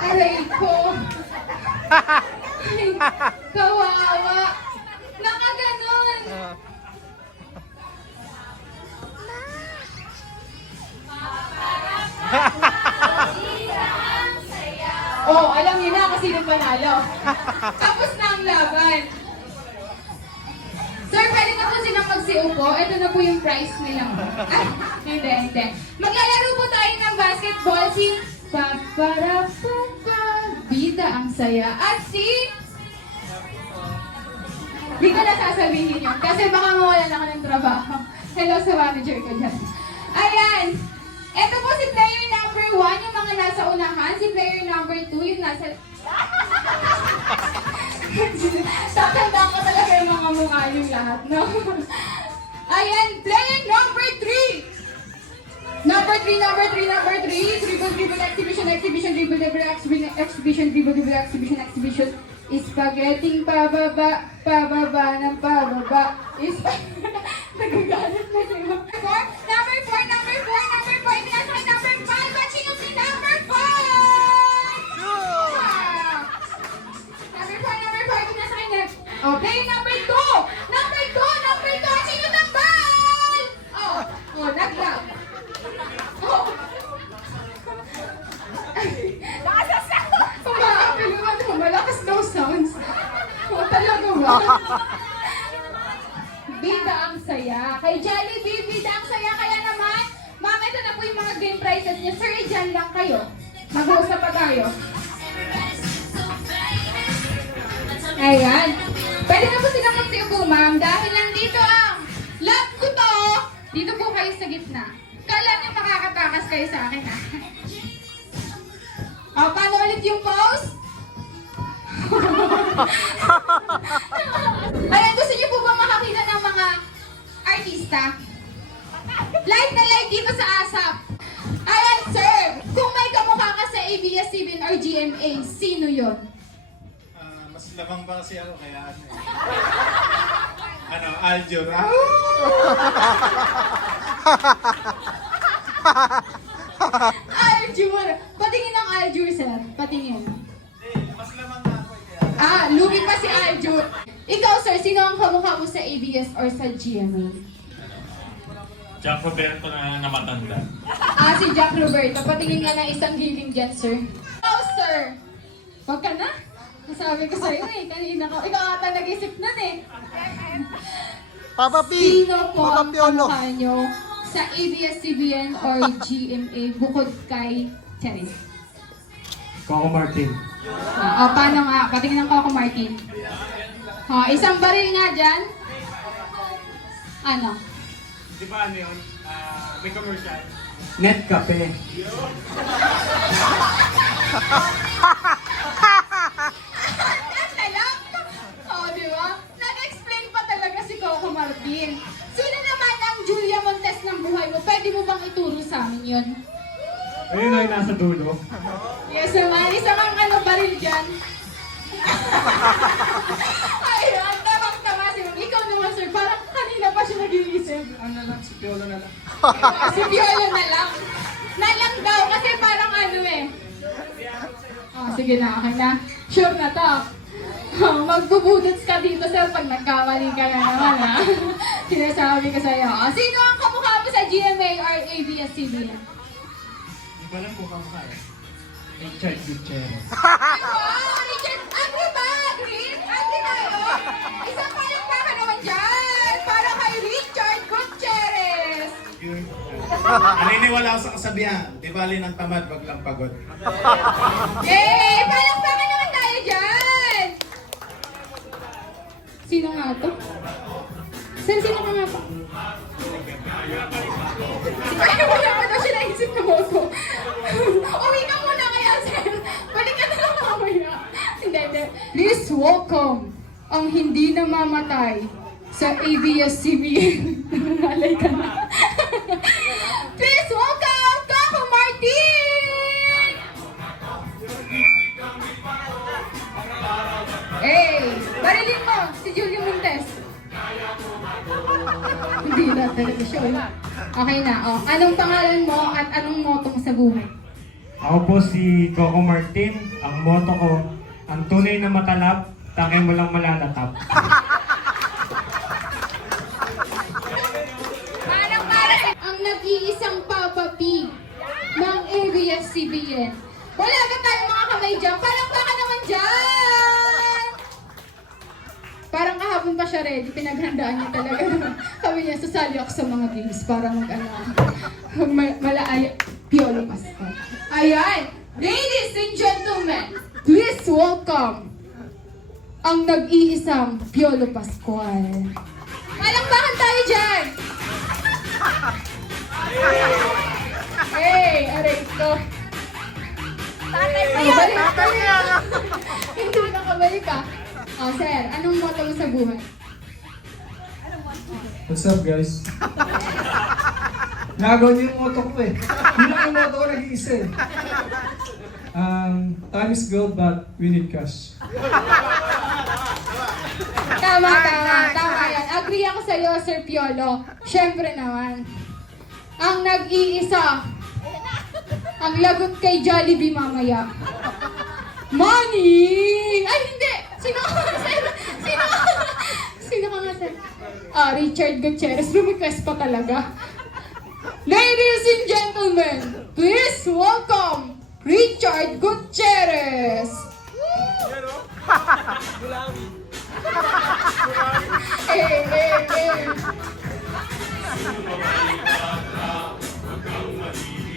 Aray ko. Ay, kawawa. Nakaganon. Oh, alam niyo na kasi sino panalo. Tapos na ang laban. Sir, pwede na po silang magsiupo. Ito na po yung prize nilang. Ay, hindi. Maglalaro po tayo ng basketball. Si Paparapapa. Bida ang saya. At si... Hindi ko na sasabihin yun. Kasi baka mawalan ako ng trabaho. Hello sa manager ko dyan. Ayan. Ito po si player number 1, yung mga nasa unahan. Si player number 2, yung nasa... Tatandaan ko talaga yung mga mukha yung lahat, no? Ayan, player number 3! Number 3. Dribble, exhibition, exhibition. Spaghetti pababa ng pababa. Nagagalit na sila. Number 4. Pinasa kay number 5. At sino si number 5? Number 4. Pinasa kay next. Oh, player number 2. Number 2. At sino tambal? Oh, naglag. Oh. Kumakapil naman. Malakas daw sounds. Oh, talaga ba? Bida ang saya. Kay Jollibee, bida ang saya. Kaya naman, ma'am, ito na po yung mga game prizes niya. Sir, dyan lang kayo. Mag-uusap pa tayo. Ayan. Pwede na po silang magsiupo, ma'am. Dahil nandito ang love ko to. Dito po kayo sa gitna. Kala niyo makakatakas kayo sa akin, ha? O, paano ulit yung pose? Ayan, gusto niyo po ba makakita ng mga artista? Live na live dito sa ASAP. Ayan, sir. Kung may kamukha ka sa ABS-CBN or GMA, sino yon? Mas labang pa kasi ako, kaya ano eh. Aljur. Aljur. Patingin ang Aljur, sir. Patingin. Mas labang na ako eh, kaya. Lugi pa si Aljur. Ikaw, sir, sino ang kamukha mo sa ABS or sa GMA? Jack Roberto na namatanda. Si Jack Roberto. Patingin nga ng isang hiling dyan, sir. Ikaw, sir. Wag ka na. Sabi ko sa'yo eh. Kanina ka. Ikaw ata nag-isip nun eh. Papa P! Sino po Papa ang Piolo! kamukha nyo sa ABS-CBN or GMA bukod kay Charis? Coco Martin. Paano nga? Patingin ng Coco Martin. Isang baril nga dyan. Ano? Di ba ano yun? May commercial. Net Cafe. Di ba? Nag-explain pa talaga si Coco Martin. Sino naman ang Julia Montes ng buhay mo? Pwede mo bang ituro sa amin yun? Ayun ay nasa dulo. Yes naman. Isa kang baril dyan. Ayan, tamang-tama si Ma'am. Ikaw naman, sir. Parang kanina pa siya nag-iisip. Ano na lang, si Piolo na lang. Si Piolo na lang. Na lang daw kasi parang eh. Sige na, okay na. Sure na to. Magbubudots ka dito, sir, pag nagkamali ka na naman, ha? Sinasabi ko sa'yo. Sino ang kamukha mo sa GMA or ABS-CBN? Hindi ko alam kung kamukha eh. Richard Gutierrez. Ay, wow! Richard, agree ba? Agree tayo? Isang palakpakan naman dyan! Para kay Richard Gutierrez! Naniniwala ako sa kasabihan. Di bali ng tamad, wag lang pagod. Yay! Palakpakan naman tayo dyan! Sino nga to? Sino ka nga pa? Ay, wala pa daw siya naisip na boto. Uwi ka muna kaya, sir. Balik ka na lang mamaya. Hindi. Please welcome ang hindi namamatay sa ABS-CBN. Nalay ka na. Please welcome Coco Martin! Hey! Barilin mo si Julia Montes. Hindi na talaga siya. Okay na. Anong pangalan mo at anong motto mo sa buhay? Ako po si Coco Martin. Ang motto ko, ang tunay na matalab, takay mo lang malalatap. Ang nag-iisang Papa P ng area CBN. Wala ba tayong mga kamay dyan? Parang baka naman dyan! Parang kahapon pa siya ready, pinaghandaan niya talaga. Sabi niya, sasali ako sa mga games para malaaya, Piolo Pascual. Ayan! Ladies and gentlemen, please welcome ang nag-iisang Piolo Pascual. Palakpakan tayo dyan! Hey, aray ko. Balik. Hindi nakabalik ka. Oh, sir, anong motto mo sa buhay? What's up, guys? Nagawa niyo yung motto ko eh. Yun lang yung motto ko nag-iisa eh. Time is gold but we need cash. Tama yan. Agree ako sa'yo, Sir Piolo. Siyempre naman. Ang nag-iisa, ang lagot kay Jollibee mamaya. Money! Ay, hindi! Sino ka nga, sir? Sino ka nga, sir? Richard Gutierrez. Request pa talaga. Ladies and gentlemen, please welcome Richard Gutierrez!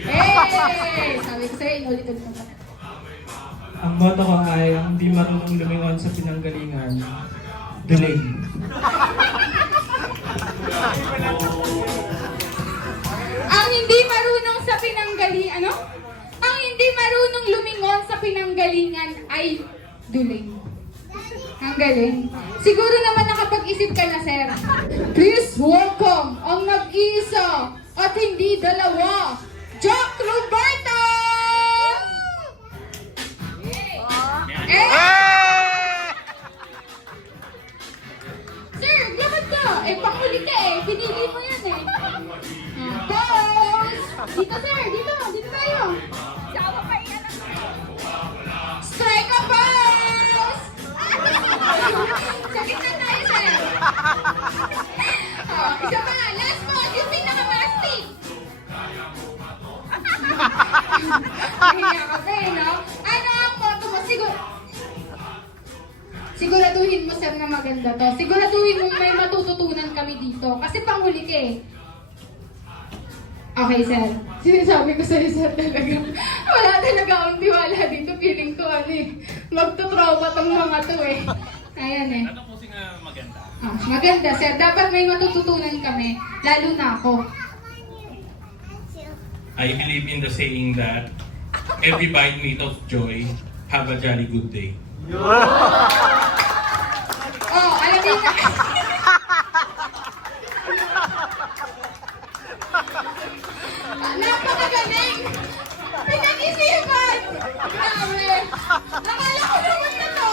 Hey! Sabi ko sa'yo, inulit-ulit mo pa. Ang motto ko ay, ang hindi marunong lumingon sa pinanggalingan, delay. Ang hindi marunong sa pinanggalingan, ano? Ang hindi marunong lumingon sa pinanggalingan ay duling. Ang galing. Siguro naman nakapag-isip ka na, sir. Please welcome ang nag-iisa at hindi dalawa, Jack Roberto! Sir, lakad ka! Panghuli ka pinili mo yan Pause! Dito, sir! Dito tayo! Strike a pose! Sa gitna tayo, sir! Isa pa! Last pose! Yung pinaka-mastic! Nahiya ka pa no? Ano ang motto mo? Siguraduhin mo, sir, na maganda to. Siguraduhin mo may matututunan kami dito. Kasi panghuli ka Okay, sir. Sinasabi ko sa'yo, sir, talaga. Wala talaga akong tiwala dito. Feeling ko, magtutrauma tong mga to Ayan Ano po nga maganda? Maganda, sir. Dapat may matututunan kami. Lalo na ako. I believe in the saying that every bite made of joy, have a jolly good day. Alam niyo na. Napakagaling! Pinag-isipan! Grabe! Nakala ko naman na to!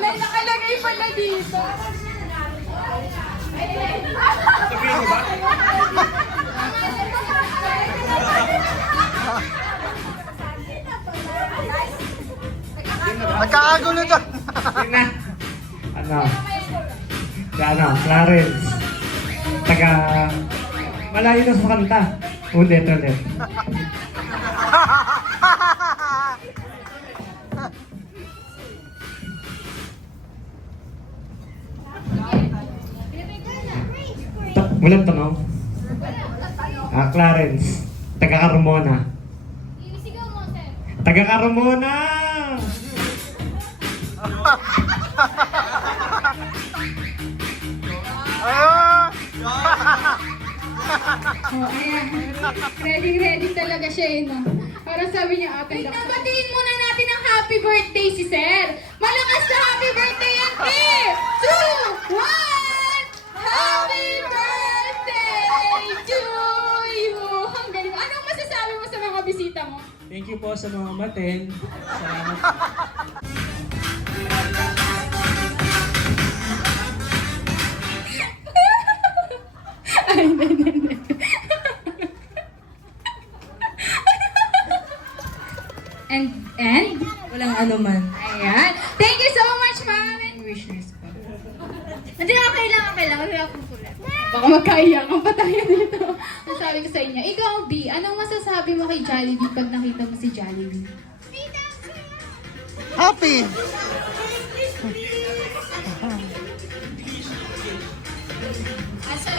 May nakalagay pala dito. Sabihin mo ba? Nagkakagulo doon. Clarence. Malayo na sa kanta. Ulit. Walang tanong? Clarence. Taga-Carmona. Isigaw mo, sir. Taga-Carmona! Ayan. Ready talaga siya no? Para sabi niya, nabatiin muna natin ang happy birthday si Sir. Malakas na happy birthday yan, 3, 2, 1! Happy birthday to you! Ang galing. Anong masasabi mo sa mga bisita mo? Thank you po sa mga maten. Salamat. Ay, hindi. And? Walang anuman. Ayan. Thank you so much, ma'am. Wishes pa. Hindi, okay lang. Kasi ako kulit. Baka magkaiyakan pa tayo dito. Ang sabi ko sa inyo, ikaw, B, anong masasabi mo kay Jollibee pag nakita mo si Jollibee? Happy!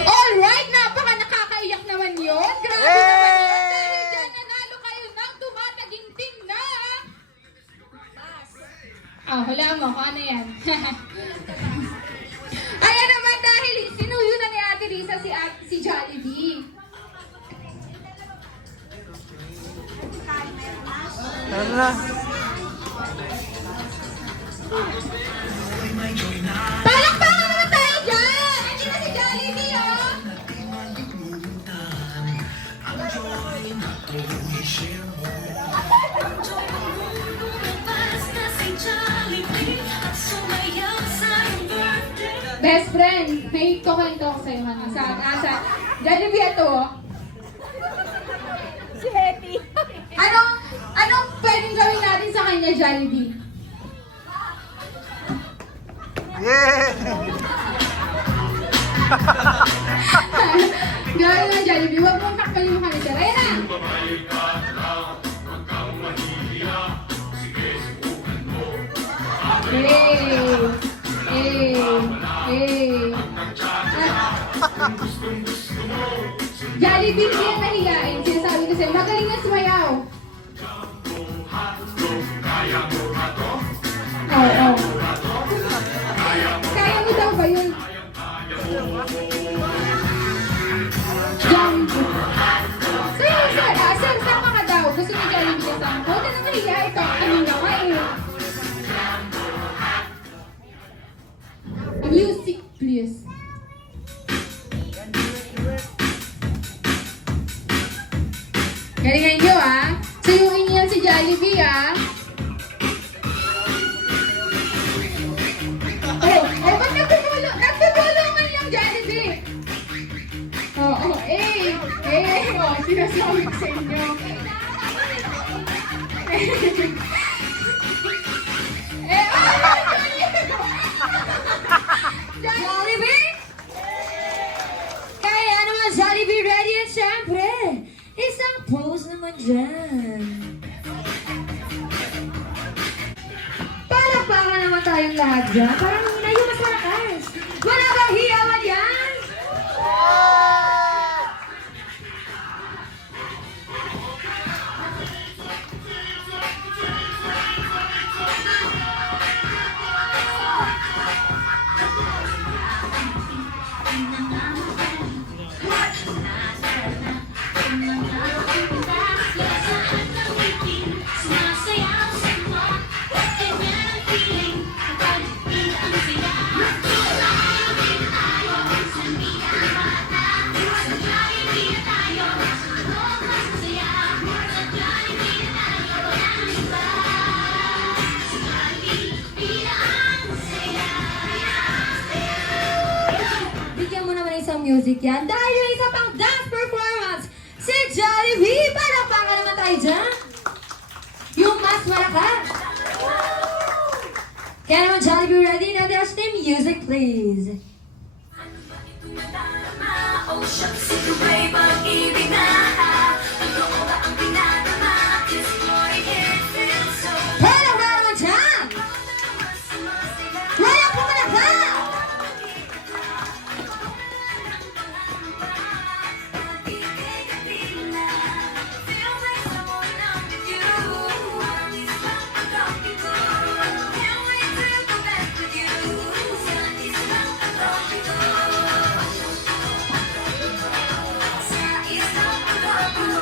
Alright, napaka nakakaiyak naman yun. Grabe naman yun. Dahil dyan, nanalo kayo ng tumataginting na... Wala mo kung ano yan. Ayan naman dahil sinuyo na ni Ate Risa si Jollibee. Tara. Palakpakan naman tayo dyan! Nandiyan na si Jollibee, oh! Best friend, may kukwento ako sa'yo kanina. Sa Jollibee ito, oh. Si Hetty. Anong pwedeng gawin natin sa kanya, Jollibee? Yeah! Gawin na, Jollibee. Huwag mong takpan yung mukha ni Sir. Ayan na! Jollibee, hindi yan nahiyain. Sinasabi ko sa'yo, magaling na sumayaw. Oo. Kaya mo daw ba yun? Jump. Sir, sama ka daw. Gusto ni Jollibee kasama ko. Huwag ka na nahiya. Ito, kanina ka eh. Music, please. Galingan nyo, ah. Suyuin niyo yan si Jollibee, ah. Ba't nagtutulungan yung Jollibee? Sinasabi ko sa inyo. Jollibee? Kaya naman Jollibee ready at syempre, isang pose naman dyan. Palakpakan naman tayong lahat dyan. Parang hina yung mas malakas. Wala bang hiyawan yan? Bigyan mo naman isang music yan. Dahil yung isa pang dance performance, si Jollibee! Palakpakan naman tayo dyan. Yung mas malakas. Kaya naman Jollibee ready? Now there's the music, please. Oh, shucks, ikaway pag-ibig na. Totoo ba ang pinadama? This morning it feels so. Palakpakan naman dyan! Wala po ka na ba? Feels like someone I'm with you. At least I'm talking to. Can't wait to go back with you. Sa isang talking to. Sa isang talking to.